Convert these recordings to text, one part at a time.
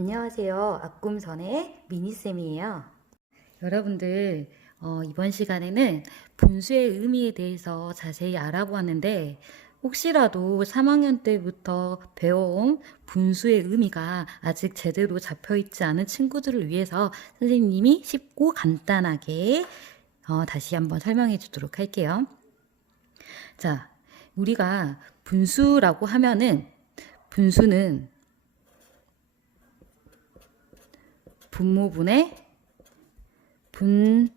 안녕하세요. 아꿈전의 미니쌤이에요. 여러분들, 이번 시간에는 분수의 의미에 대해서 자세히 알아보았는데, 혹시라도 3학년 때부터 배워온 분수의 의미가 아직 제대로 잡혀있지 않은 친구들을 위해서 선생님이 쉽고 간단하게 다시 한번 설명해 주도록 할게요. 자, 우리가 분수라고 하면은, 분수는 분모분의 분자로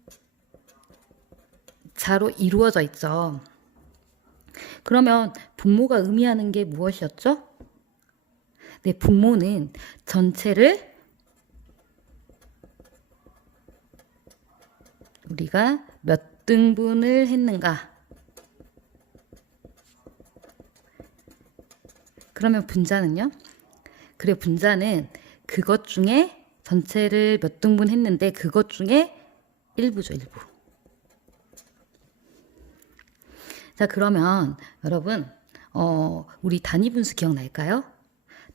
이루어져 있죠. 그러면 분모가 의미하는 게 무엇이었죠? 네, 분모는 전체를 우리가 몇 등분을 했는가? 그러면 분자는요? 그래, 분자는 그것 중에 전체를 몇 등분 했는데 그것 중에 일부죠, 일부. 자, 그러면 여러분, 우리 단위분수 기억날까요?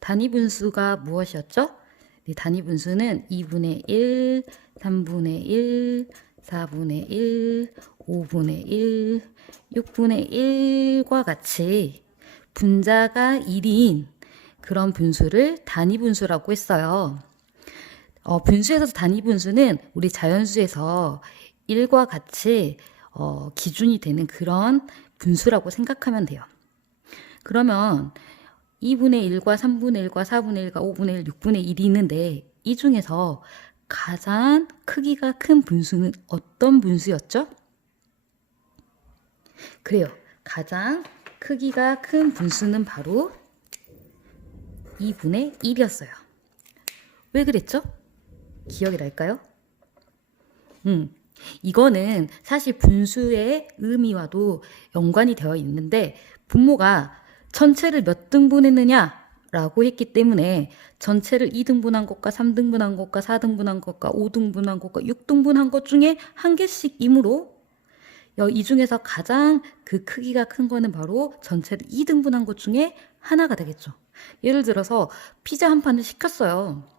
단위분수가 무엇이었죠? 네, 단위분수는 2분의 1, 3분의 1, 4분의 1, 5분의 1, 6분의 1과 같이 분자가 1인 그런 분수를 단위분수라고 했어요. 분수에서 단위분수는 우리 자연수에서 1과 같이 기준이 되는 그런 분수라고 생각하면 돼요. 그러면 2분의 1과 3분의 1과 4분의 1과 5분의 1, 6분의 1이 있는데 이 중에서 가장 크기가 큰 분수는 어떤 분수였죠? 그래요. 가장 크기가 큰 분수는 바로 2분의 1이었어요. 왜 그랬죠? 기억이 날까요? 이거는 사실 분수의 의미와도 연관이 되어 있는데 분모가 전체를 몇 등분했느냐 라고 했기 때문에 전체를 2등분한 것과 3등분한 것과 4등분한 것과 5등분한 것과 6등분한 것 중에 한 개씩이므로 이 중에서 가장 그 크기가 큰 거는 바로 전체를 2등분한 것 중에 하나가 되겠죠. 예를 들어서 피자 한 판을 시켰어요.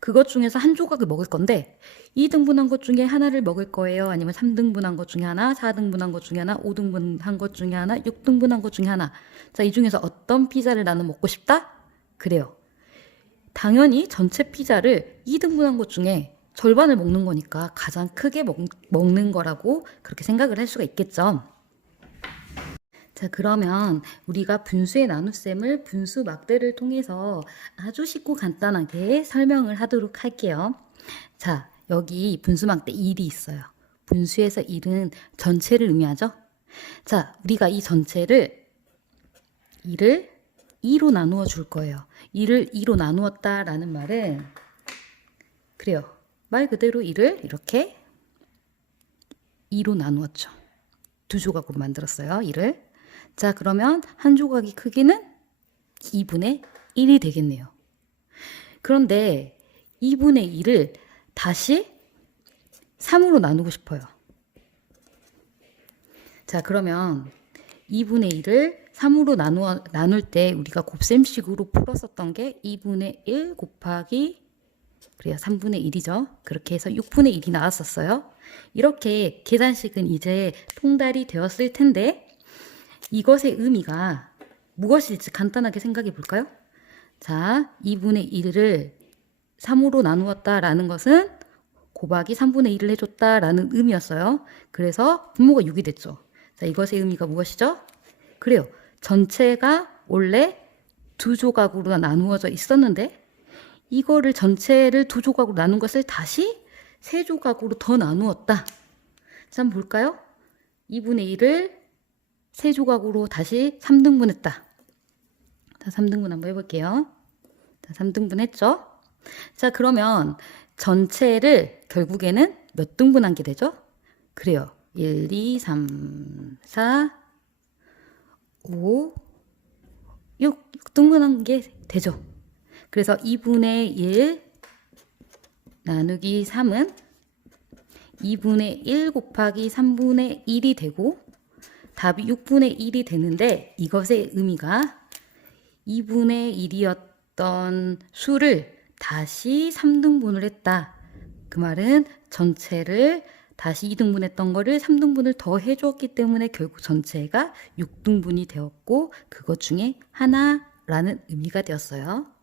그것 중에서 한 조각을 먹을 건데 2등분한 것 중에 하나를 먹을 거예요? 아니면 3등분한 것 중에 하나, 4등분한 것 중에 하나, 5등분한 것 중에 하나, 6등분한 것 중에 하나. 자, 이 중에서 어떤 피자를 나는 먹고 싶다? 그래요. 당연히 전체 피자를 2등분한 것 중에 절반을 먹는 거니까 가장 크게 먹는 거라고 그렇게 생각을 할 수가 있겠죠. 자, 그러면 우리가 분수의 나눗셈을 분수 막대를 통해서 아주 쉽고 간단하게 설명을 하도록 할게요. 자, 여기 분수 막대 1이 있어요. 분수에서 1은 전체를 의미하죠. 자, 우리가 이 전체를 2를 2로 나누어 줄 거예요. 2를 2로 나누었다라는 말은 그래요. 말 그대로 2를 이렇게 2로 나누었죠. 두 조각으로 만들었어요. 2를. 자, 그러면 한 조각의 크기는 2분의 1이 되겠네요. 그런데 2분의 1을 다시 3으로 나누고 싶어요. 자, 그러면 2분의 1을 3으로 나눌 때 우리가 곱셈식으로 풀었었던 게 2분의 1 곱하기 그래요. 3분의 1이죠. 그렇게 해서 6분의 1이 나왔었어요. 이렇게 계산식은 이제 통달이 되었을 텐데 이것의 의미가 무엇일지 간단하게 생각해 볼까요? 자, 2분의 1을 3으로 나누었다라는 것은 곱하기 3분의 1을 해줬다라는 의미였어요. 그래서 분모가 6이 됐죠. 자, 이것의 의미가 무엇이죠? 그래요. 전체가 원래 두 조각으로 나누어져 있었는데 이거를 전체를 두 조각으로 나눈 것을 다시 세 조각으로 더 나누었다. 자, 한번 볼까요? 2분의 1을 세 조각으로 다시 3등분했다. 자, 3등분 한번 해볼게요. 자, 3등분 했죠? 자, 그러면 전체를 결국에는 몇 등분한 게 되죠? 그래요. 1, 2, 3, 4, 5, 6등분한 게 되죠. 그래서 2분의 1 나누기 3은 2분의 1 곱하기 3분의 1이 되고 답이 6분의 1이 되는데 이것의 의미가 2분의 1이었던 수를 다시 3등분을 했다. 그 말은 전체를 다시 2등분했던 거를 3등분을 더 해주었기 때문에 결국 전체가 6등분이 되었고 그것 중에 하나라는 의미가 되었어요.